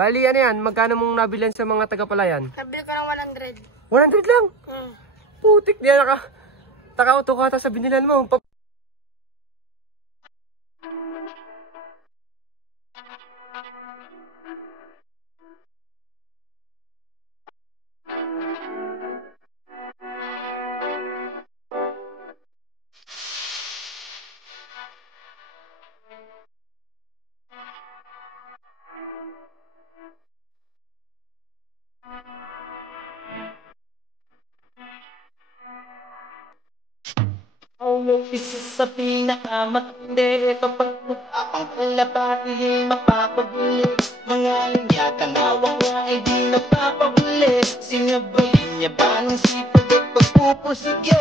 Bali, ano yan? Magkano mong nabilan sa mga taga-palayan? Nabili ko ng 100. 100 lang? Putik niya, taka-auto ka sa binilan mo. Isa sa pinakamatindi kapag ang kalapati mapapabuli. Mga linyatang hawak na ay di napapabuli. Sinabayin niya ba ng sipag at pagpupusige?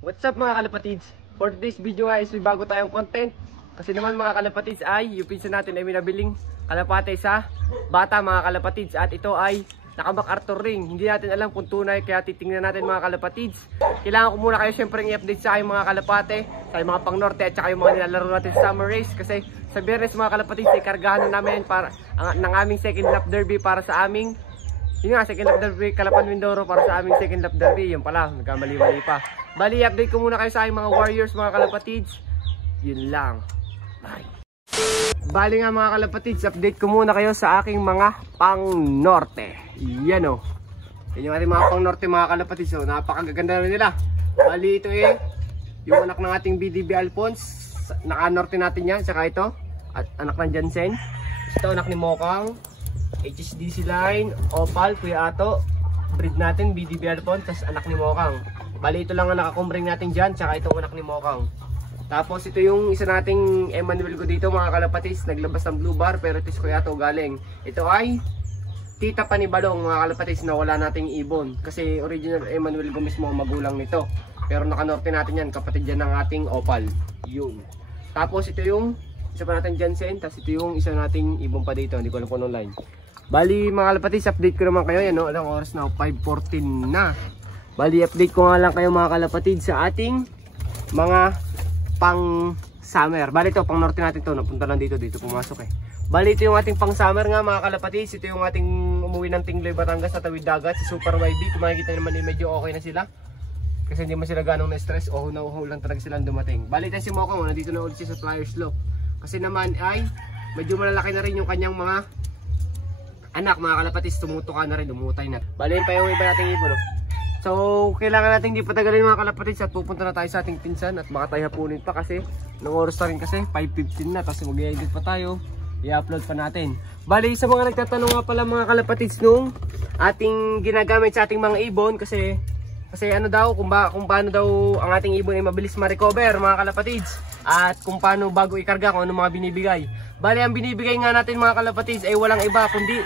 What's up mga kalapatids? For today's video guys, may bago tayong content. Kasi naman mga kalapatids ay yung pinsan natin ay minabiling kalapate sa bata mga kalapatids. At ito ay naka-MacArthur ring. Hindi natin alam kung tunay, kaya titingnan natin mga kalapatids. Kailangan ko muna kayo syempre i-update sa aking mga kalapate, sa mga pang-norte at saka yung mga nilalaro natin sa summer race. Kasi sa Biyernes mga kalapatids ay kargahan na namin para, ng aming second lap derby para sa aming, yun nga, second lap derby Calapan Mindoro para sa aming second lap derby. Yun pala, nagkamali-mali pa. Bali, update ko muna kayo sa aking mga warriors mga kalapatids. Yun lang. Bye. Bali nga mga kalapatids, update ko muna kayo sa aking mga pang-norte. Yan o. Yan yung ating mga pang-norte mga kalapatids. So, napakaganda na nila. Bali ito yung anak ng ating BDB Alphonse. Naka-norte natin yan. Saka ito, at anak ng Jansen. Ito anak ni Mokang. HSDC line, Opal, Kuya Ato. Breed natin, BDB Alphonse. Tapos anak ni Mokang. Bali ito lang ang nakakumbring natin dyan. Saka itong anak ni Mokang. Tapos ito yung isa nating Emmanuel ko dito mga kalapatids. Naglabas ng blue bar pero ito Kuya Ato galing. Ito ay tita pa ni Balong mga kalapatids na wala nating ibon. Kasi original Emmanuel ko mismo ang magulang nito. Pero nakanorte natin yan, kapatid yan ng ating Opal. Yun. Tapos ito yung isa pa natin Jansen. Tapos ito yung isa nating ibon pa dito. Hindi ko alam kung online. Bali mga kalapatids, update ko naman kayo. Yan o, alang oras na 5:14 na. Bali update ko nga lang kayo mga kalapatids sa ating mga pang summer. Bali ito, pang norte natin to. Napunta lang dito pumasok eh. Bali ito yung ating pang summer nga mga kalapatids. Ito yung ating umuwi ng Tingloy, Batangas sa tawid dagat, si Super YB. Kung makikita naman medyo okay na sila. Kasi hindi man sila ganong na-stress. Uho na uho lang talaga silang dumating. Bali ito si Mokong, nandito na ulit siya sa Flyers Slope. Kasi naman ay medyo malalaki na rin yung kanyang mga anak mga kalapatids. Tumutuka na rin, umutay na. Bali yun pa yung iba nating ibon. So kailangan natin hindi patagalin mga kalapatids at pupunta na tayo sa ating pinsan. At baka tayo hapunin pa kasi ng oras na rin kasi 5:15 na. Tapos mag-i-edit pa tayo, i-upload pa natin. Bali sa mga nagtatanong nga pala mga kalapatids nung ating ginagamit sa ating mga ibon. Kasi ano daw, kung paano daw ang ating ibon ay mabilis ma-recover mga kalapatids. At kung paano bago ikarga, kung ano mga binibigay. Bali ang binibigay nga natin mga kalapatids ay walang iba kundi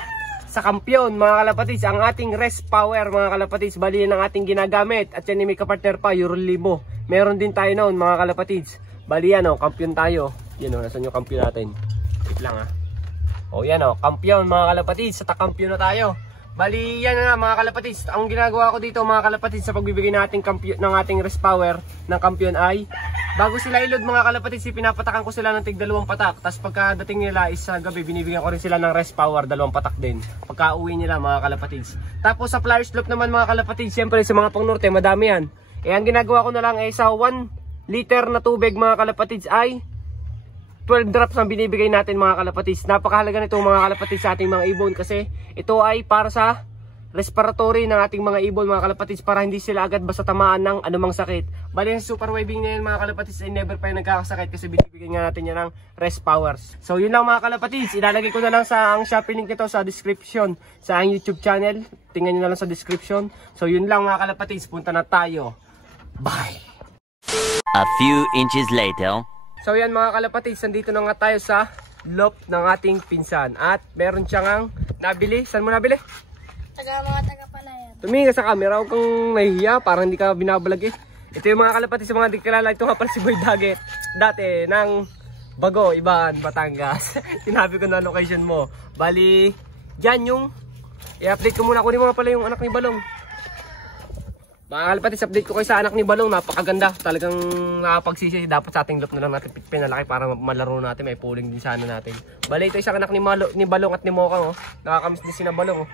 sa kampiyon mga kalapatids, ang ating rest power mga kalapatids. Bali yan ang ating ginagamit. At yan may kapartner pa, Euro Libo. Meron din tayo noon mga kalapatids. Bali yan o, kampiyon tayo. Yan o, nasan yung kampiyon natin? Wait lang ha. O yan o, kampiyon mga kalapatids. Sa takampiyon na tayo. Bali yan nga mga kalapatids. Ang ginagawa ko dito mga kalapatids sa pagbibigay ng ating rest power ng kampiyon ay bago sila ilod mga kalapatids, pinapatakan ko sila ng tig 2 patak. Tapos pagkadating nila is sa gabi, binibigyan ko rin sila ng rest power 2 patak din. Pagka uwi nila mga kalapatids. Tapos sa Flyers Slope naman mga kalapatids, siyempre sa mga pang norte madami yan. Eh ang ginagawa ko na lang ay sa 1 liter na tubig mga kalapatids ay 12 drops ang binibigay natin mga kalapatids. Napakahalaga nito mga kalapatids sa ating mga ibon. Kasi ito ay para sa respiratory ng ating mga ibon mga kalapatids, para hindi sila agad basta tamaan ng anumang sakit. Bali yung super webbing na yan mga kalapatids ay never pa yung nagkakasakit kasi binibigyan nga natin yan ng rest powers. So yun lang mga kalapatids, ilalagay ko na lang sa ang Shopee link nito sa description sa ang YouTube channel. Tingnan nyo na lang sa description. So yun lang mga kalapatids, punta na tayo. Bye! A few inches later. So yan mga kalapatids, nandito na nga tayo sa loft ng ating pinsan. At meron siyang nabili. Saan mo nabili? Mga taga-palayan. Tumingin ka sa camera, huwag kang nahihiya, parang hindi ka binabalag eh. Ito yung mga kalapatids sa mga di kilala. Ito nga pala si Boy Daget. Dati ng Bago, Iban, Batangas. Sinabi ko na location mo. Bali, dyan yung i-update ko muna. Kunin mo nga pala yung anak ni Balong. Mga kalapatids, update ko kayo sa anak ni Balong. Napakaganda. Talagang nakapagsisi. Dapat sa ating loop na lang natin pinalaki para malaro natin. May pooling din sana natin. Bali, ito isang anak ni Balong at ni Mokang. Oh. Nakakamiss din si na Balong. Oh.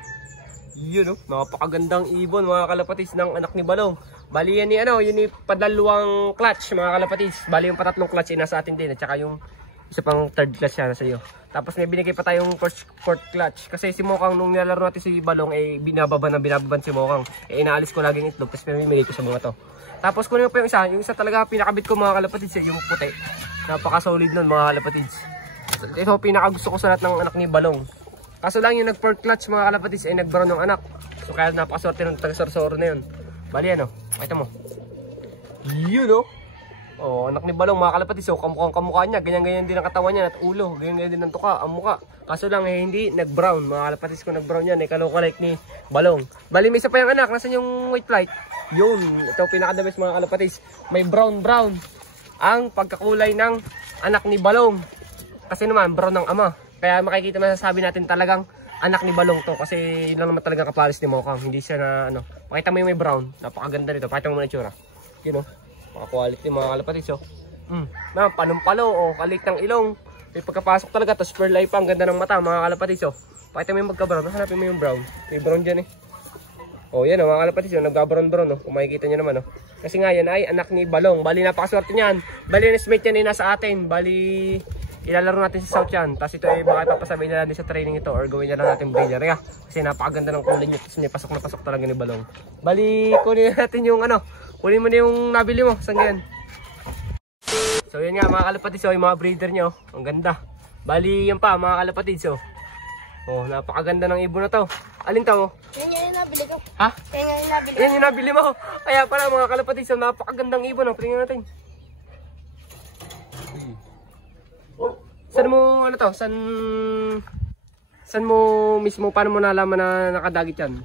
Yun, oh. Napakagandang ibon mga kalapatids ng anak ni Balong. Bali, yan yun yung padalawang clutch mga kalapatids. Bali, yung patatlong clutch ay nasa atin din. At saka yung isa pang third clutch yan nasa iyo. Tapos may binigay pa tayong fourth clutch. Kasi si Mokang nung nilalaro natin si Balong eh binababan si Mokang. Eh inaalis ko laging itlog tapos pinamimigay ko sa mga to. Tapos kunin ko pa yung isa talaga pinakabit ko mga kalapatids yung puti. Napaka-solid nun mga kalapatids. Ito pinakagusto ko sa lahat ng anak ni Balong. Kaso lang yung nag-fourth clutch mga kalapatids ay nag-brown ng anak. So kaya napakaswerte ng taga-Sorsogon na yun. Bali ano, pakita mo. Yun oh. Oh, anak ni Balong mga kalapatids, so kamukha niya, ganyan-ganyan din ang katawan niya at ulo, ganyan-ganyan din ang tuka, ang muka. Kaso lang hindi nag-brown, mga kalapatids ko nag-brown yan, kaloka-like ni Balong. Bali may isa pa yung anak, nasan yung white flight? Yun, ito pinaka-the best mga kalapatids. May brown ang pagkakulay ng anak ni Balong. Kasi naman brown ng ama. Kaya makikita masasabi natin talagang anak ni Balong to kasi yun lang naman talaga kapares ni Mokang. Hindi siya na ano. Pakita mo yung may brown, napakaganda nito. Pakita mo muna itsura. Yun oh. Quality mga kalapatids oh. Panumpalo oh, kalit ng ilong. May pagkapasok talaga, tapos pearl eye pa, ang ganda ng mata mga kalapatids oh. Pakita mo yung magka-brown, hanapin mo yung brown. May brown dyan eh. Oh yan oh mga kalapatids oh, nagka-brown oh. Kung makikita nyo naman oh. Kasi nga yan ay anak ni Balong. Bali napakaswerte niyan. Bali na-smate yan ay nasa atin. Bali ilalaro natin sa South yan. Tapos ito ay baka papasabihin na natin sa training ito or gawin na lang natin breeder ya. Kasi napakaganda ng kulay nyo. Tapos may pasok na pasok talaga ni Balong. Bali kunin natin yung ano. Kunin mo na yung nabili mo. Saan yan? So yan nga mga kalapatids oh, yung mga breeder nyo. Ang ganda. Bali yan pa mga kalapatids oh. Oh, napakaganda ng ibon na to. Alin to mo? Yan yung nabili ko. Ha? Yan yung nabili ko. Yan yung nabili mo. Kaya pala mga kalapatids oh, napakagandang ibon oh. Tingnan natin. Saan mo ano to? Saan mo mismo, paano mo nalaman na nakadagit yan?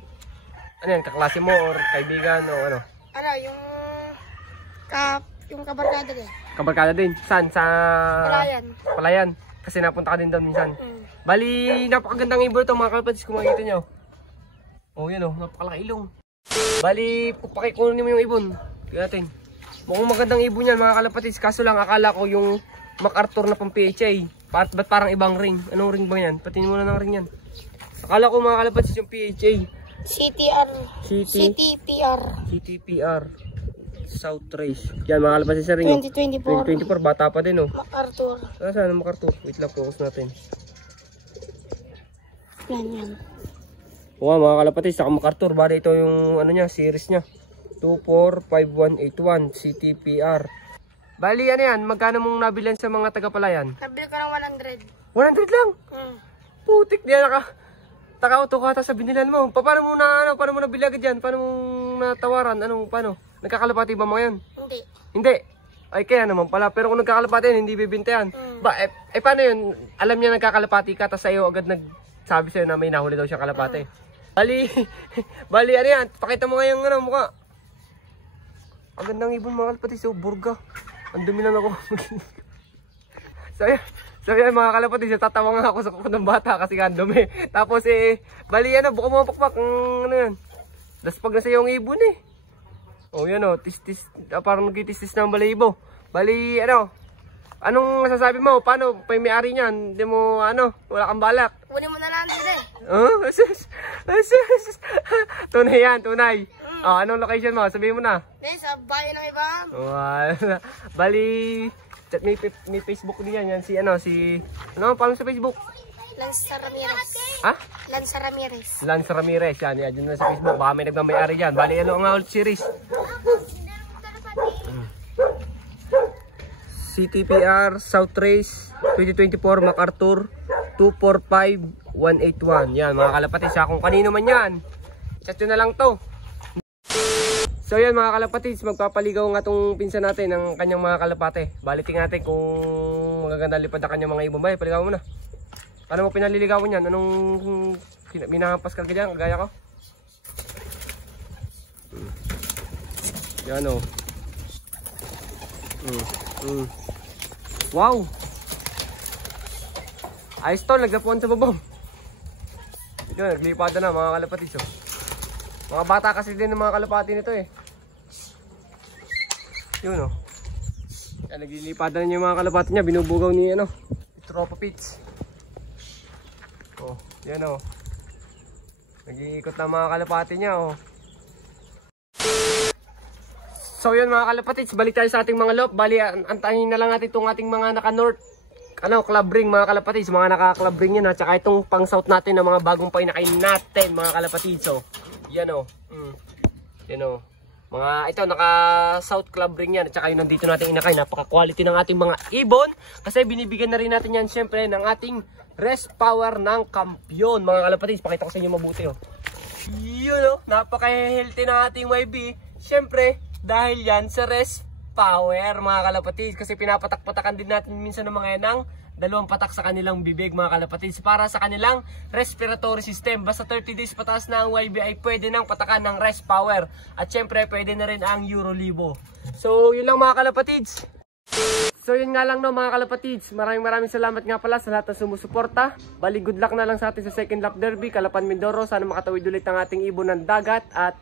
Ano yan? Kaklase mo or kaibigan o ano? Ano, yung kabarkada din. Kabarkada din? Saan? Sa Palayan. Palayan. Kasi napunta ka din doon minsan. Bali, napakagandang ibon ito mga kalapatids kung makikita nyo. Oh yan oh, napakalaki ilong. Bali, pakikunin mo yung ibon. Tingnan natin. Mukhang magandang ibon yan mga kalapatids. Kaso lang akala ko yung MacArthur na pang PHA. Ba't parang ibang ring? Anong ring ba yan? Patingin mo na ng ring yan. Akala ko mga kalapatids yung PHA. CTPR South Race. Yan mga kalapatids sa ring. 2024 bata pa din oh. MacArthur. Saan ang MacArthur? Wait lang, focus natin. Yan. Oo mga kalapatids, saka MacArthur. Bali ito yung ano niya, series niya. 245181 CTPR. Bali ano yan, magkano mong nabilan sa mga taga-Palayan? Nabili ko ng 100. 100 lang? Putik diyan Taka-auto ka sa binilan mo. Paano mo nabili agad yan? Paano mo natawaran? Paano? Nagkakalapati ba mga yan? Hindi. Ay kaya naman pala. Pero kung nagkakalapati yan, hindi bibinta yan. Paano yun? Alam niya nagkakalapati ka, tapos sa'yo agad nagsabi sa'yo na may nahuli daw siyang kalapati. Bali ano yan? Pakita mo nga yung mukha. Ang gandang ibon mga kalapati. So, burga. Ang dumi lang ako. So yan mga kalapatids, tatawa nga ako sa kuko ng bata kasi nga dumi. Tapos bali buka mo ang pakpak. Ano yan? Das pag nasa yung ibon eh. Oh yan tis-tis, parang nagtitis-tis ng balahibo. Bali anong masasabi mo? Paano? May-ari niyan? Hindi mo wala kang balak? Huli mo na lang din eh. Tunay yan, tunay. Anong location mo? Sabihin mo na. Sa bayan ng iba. Bali, may Facebook din yan. Yan paano sa Facebook? Lance Ramirez. Ha? Lance Ramirez. Lance Ramirez. Yan na sa Facebook. Baka may nagmamayari dyan. Bali, ang old series? CTPR South Race 2024 MacArthur 245181. Yan mga kalapatids. Kung kanino man yan, chat nyo na lang to. So yan mga kalapatids, magpapaligaw nga itong pinsan natin ng kanyang mga kalapate. Balitin natin kung magaganda lipad na kanyang mga ibon. Bay, paligaw mo na. Paano mo pinaliligawan yan? Anong minahampas ka ganyan? Gaya ko? Yan o. Wow! Ayos to, nagdapuan sa babong. Yun, naglipada na mga kalapatids. Mga bata kasi din ng mga kalapati nito eh. Yun oh. Yan, naglilipadan niya yung mga kalapati niya. Binubugaw ni ano, Tropa Pits. Oh, yan oh. Nag-iikot na mga kalapati niya oh. So yun mga kalapatids, balik tayo sa ating mga loop. Bali, antahin na lang natin itong ating mga naka-north club ring mga kalapatids, mga naka-club ring yun at saka itong pang south natin na mga bagong painakain natin mga kalapatids. So, yan o. Yan o. Mga ito, naka-south club ring yan at saka yun nandito natin inakay. Napaka-quality ng ating mga ibon kasi binibigyan na rin natin yan syempre ng ating rest power ng kampiyon mga kalapatids. Pakita ko sa inyo mabuti o. Yun o, napaka-healthy ng ating YB. Syempre, dahil yan sa rest power mga kalapatids. Kasi pinapatak-patakan din natin minsan ng mga yan ng 2 patak sa kanilang bibig mga kalapatids para sa kanilang respiratory system. Basta 30 days pataas na ang YB ay pwede nang patakan ng rest power. At syempre pwede na rin ang Eurolibo. So yun lang mga kalapatids. So yun nga lang no mga kalapatids. Maraming salamat nga pala sa lahat ng sumusuporta. Bali good luck na lang sa atin sa second lap derby Calapan Mindoro. Sana makatawid ulit ang ating ibon ng dagat. At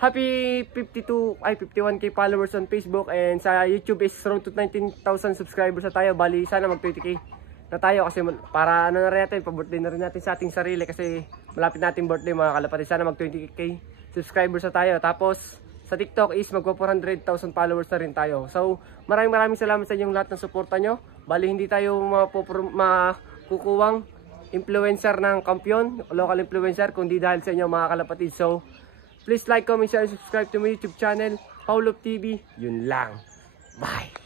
happy 51k followers on Facebook, and sa YouTube is road to 19,000 subscribers na tayo. Bali sana mag 20k na tayo kasi para ano na rin natin, pa-birthday na rin natin sa ating sarili kasi malapit natin birthday mga kalapatids. Sana mag 20k subscribers na tayo. Tapos sa TikTok is magpa 400,000 followers na rin tayo. So maraming salamat sa inyong lahat ng suporta nyo. Bali hindi tayo makukuwang influencer ng kampiyon, local influencer, kundi dahil sa inyo mga kalapatids. So please like, comment, share, subscribe to my YouTube channel, Paulop TV. Yun lang. Bye!